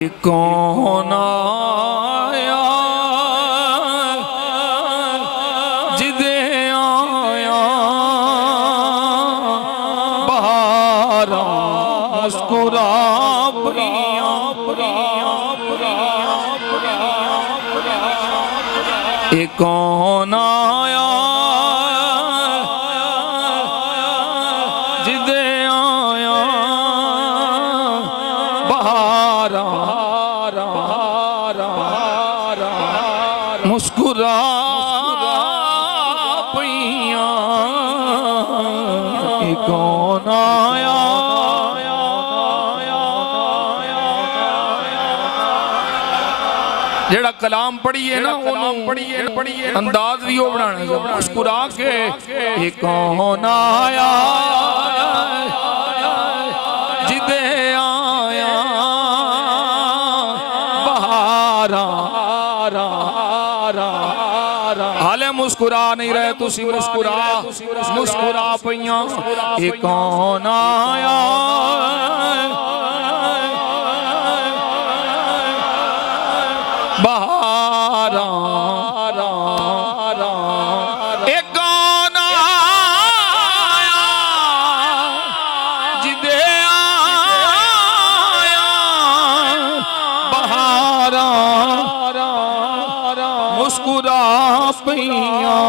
कौन आया जिदे आया बहारा मुस्कुरा कौन आया जिदे आया बहारा मुस्कुरा पियां कौन आया जेड़ा कलाम पढ़िए ना पढ़िए अंदाज भी वो बनाना मुस्कुरा के ये कौन आया जिदे आया बहारा हाले मुस्कुरा नहीं रहे तुसी मुस्कुरा पियां ये कौन आया बहारा एक कौन आया जिदे आया बहारा मुस्कुरा पियां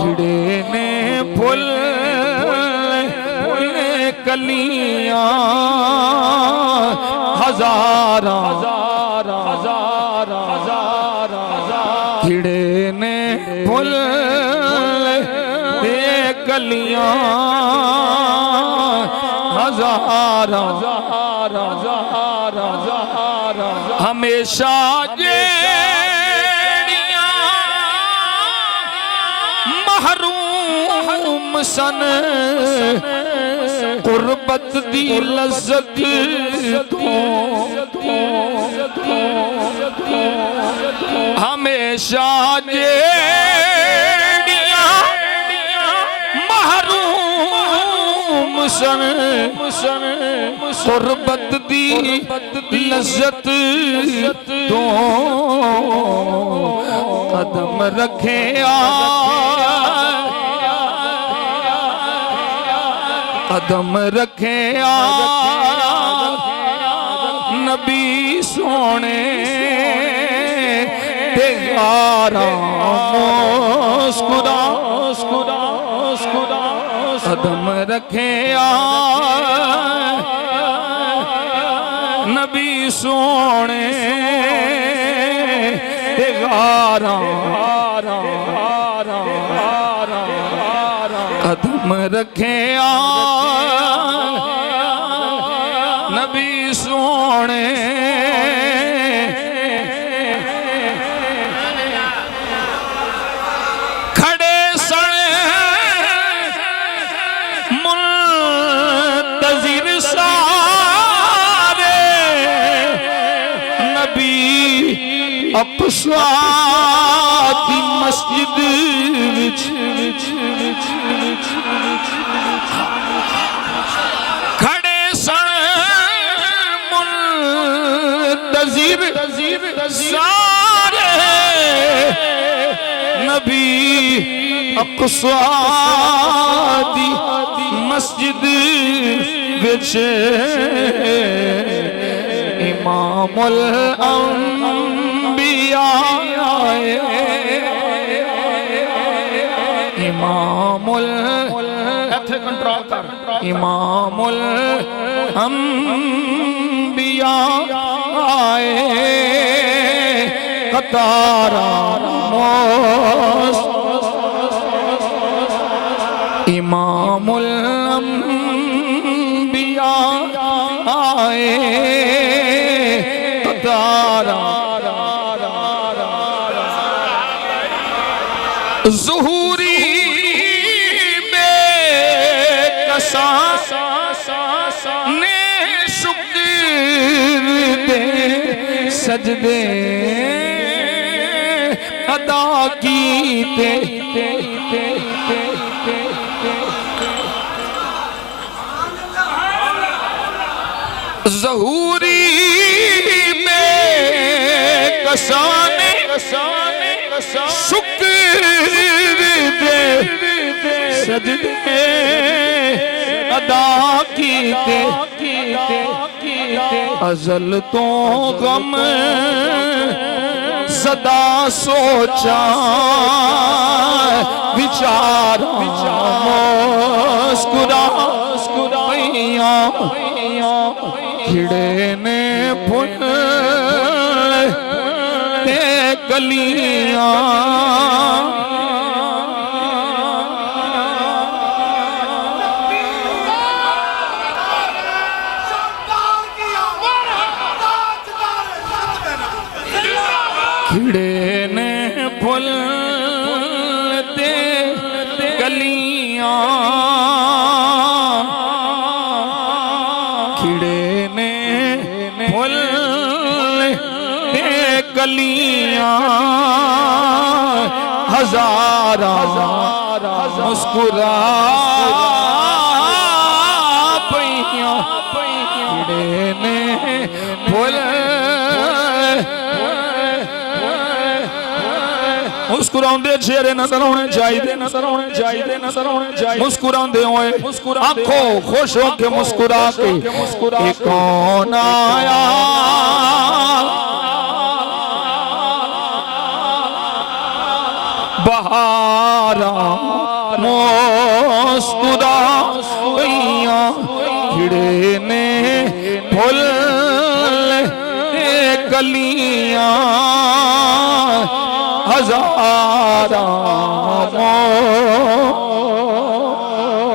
खिड़े ने फुल कलियां हजारा खिड़े ने फुल दे कलियां हजारा हमेशा जेड़ियां महरूम सन कुर्बत दी लज़्ज़त तो हमेशा जेड़ियां महरूम सन कुर्बत दी लज़्ज़त तो कदम रखे कदम रखे नबी सोने तेरा मुस्कुरा कदम रखे नबी सोने तेरा कदम रखे नबी सोने खड़े सने मुंतज़िर सारे नबी अक़सा दी मस्जिद विच खड़े सन मुंतज़िर सारे नबी अक़सा दी मस्जिद विच इमामुल अंबिया इमामुल इमामुल अंबिया आए कतारा इमामुल अंबिया आए कतारा ज़ुहूरी ने शुक्र दे सजदे अदा कीते ज़हूरी में कसाने शुक्र दे सजदे अदा कीते अज़ल तो गम सदा सोचा विचार मुस्कुराइया खिड़े ने फुल ते कलियां खिड़े ने फुल ते गलियां खिड़े ने फुल ते गलियां हजारा मुस्कुरा पईयां खिड़े ने फुल मुस्कुराते चेहरे नजर आने चाहिए मुस्कुराते हुए आंखों खुश होके मुस्कुरा के कौन आया बहारा मुस्कुरा खिड़े ने फुल कलियां हजारा